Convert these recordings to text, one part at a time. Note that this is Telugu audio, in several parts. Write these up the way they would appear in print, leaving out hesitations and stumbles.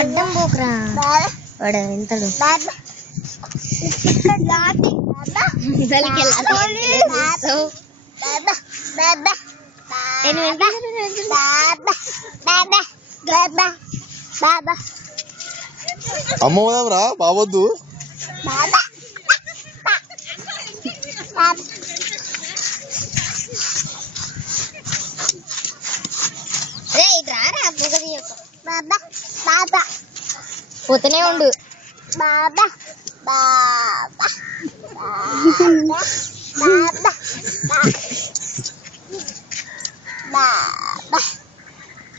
అడ్డం పోకరా వాడు ఎంతడు అమ్మ పోదాంరా బావద్దు పోతూనే ఉండు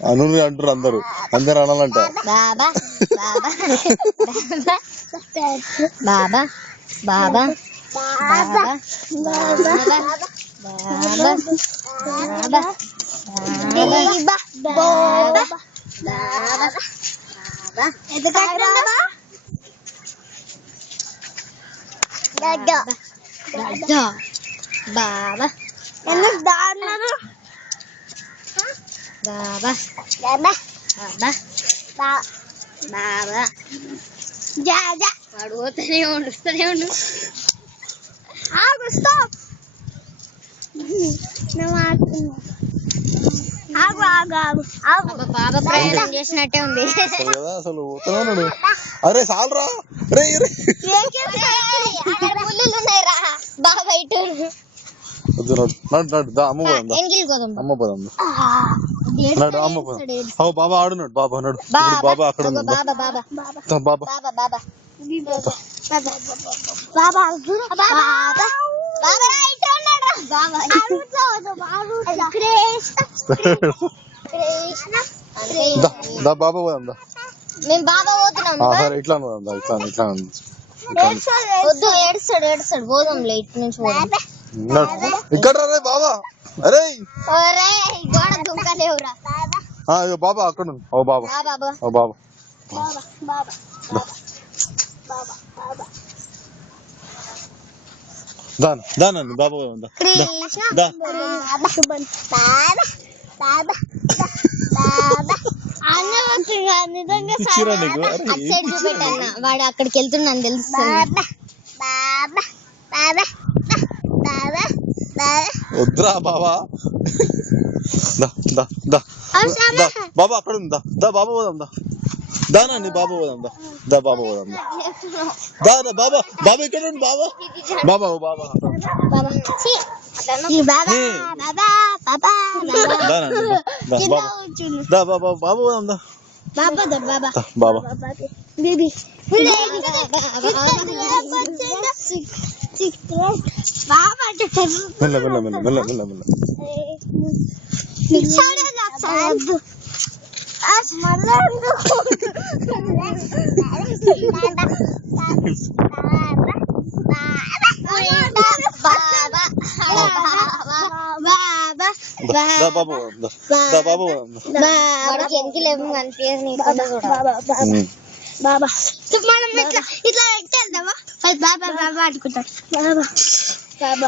అను అంటారు అందరు అందరు అనాలంట బాబా బాబా బాబా బాబా బాబా బాబా ఎందుకు దాన్నారు బాబా బాబా బాబా బాబా జాజా వాడు పోతూనే ఉండు ఆగు స్టాప్ ఆగు ఆగు ఆగు ఆగు బాబా ప్రయాణం చేసినట్టే ఉంది అసలు అరే సాల్రా రే పుల్లులు ఉన్నాయి రా బాబా ఇటు అమ్మ పోదాం నడు అమ్మ పోదాం బాబా ఆడున్నాడు బాబా నడు బాబా అక్కడ బాబా బాబా బాబా బాబా బాబా బాబా బాబా పోదాం మేము బాబా పోతున్నాం సరే ఇట్లా ఇట్లా వద్దు ఏడుస్తాడు పోదాంలే ఇటు నుంచి పోదాం ఇక్కడ రే బాబా అరే గోడ దుంకలేవురా బాబా అక్కడ ఓ బాబా ఓ బాబా దానండి బాబా ఇచ్చిరా నీకు అటు సైడ్ చూపెట్టన్న వాడు అక్కడికి వెళ్తున్నాను తెలుస్తుంది వద్దురా బాబా బాబా అక్కడ ఉంది బాబా పోదాం దానండి బాబా పోదాం బాబా పోదాం బాబా బాబా ఇక్కడ ఉంది బాబా బాబా బాబా బాబా బాబా పోదాం బాబా మెల్ల మెల్ల మెల్ల మెల్ల మెల్ల మెల్ల వాడికి ఎంకిలేము కనిపించదు బాబా మనం ఇట్లా ఇట్లా వెళ్దామా బాబా బాబా అనుకుంటారు బాబా బాబా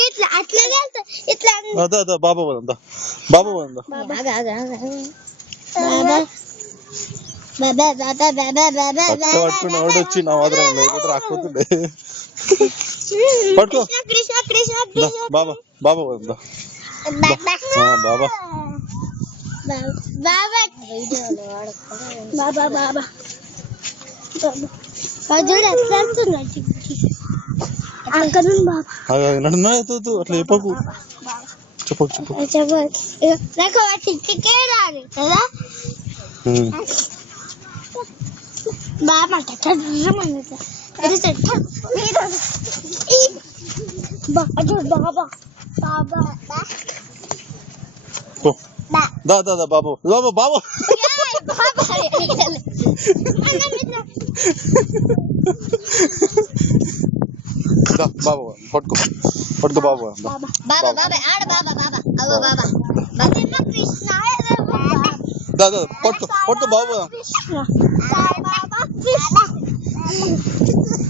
ఇట్లా అట్లా ఇట్లా బాబా పోదాం బాబా పోదాం బాబా బాబా బాబా బాబా బాబా పట్టుకుని వచ్చి నా మాత్రం లేకపోతే రాకపోతుండే పట్టుకో కృష్ణ కృష్ణ బాబా బాబా పోదాం బాబా బాబా బాబా బాబా చూడు ఎట్లా వెళ్తున్నాడు అక్కడ నన్ను అట్లా చెప్పకు చెప్పకు నాకు టిక్కే రాదు కదా బాబా బాబా బాబా బాబు బాబు బాబు బాబు పట్టుకో పట్టుకో బాబు బాబా బాబా ఆడ బాబా బాబా అగో బాబా కృష్ణ పట్టుకో పట్టుకో బాబు బాబా కృష్ణ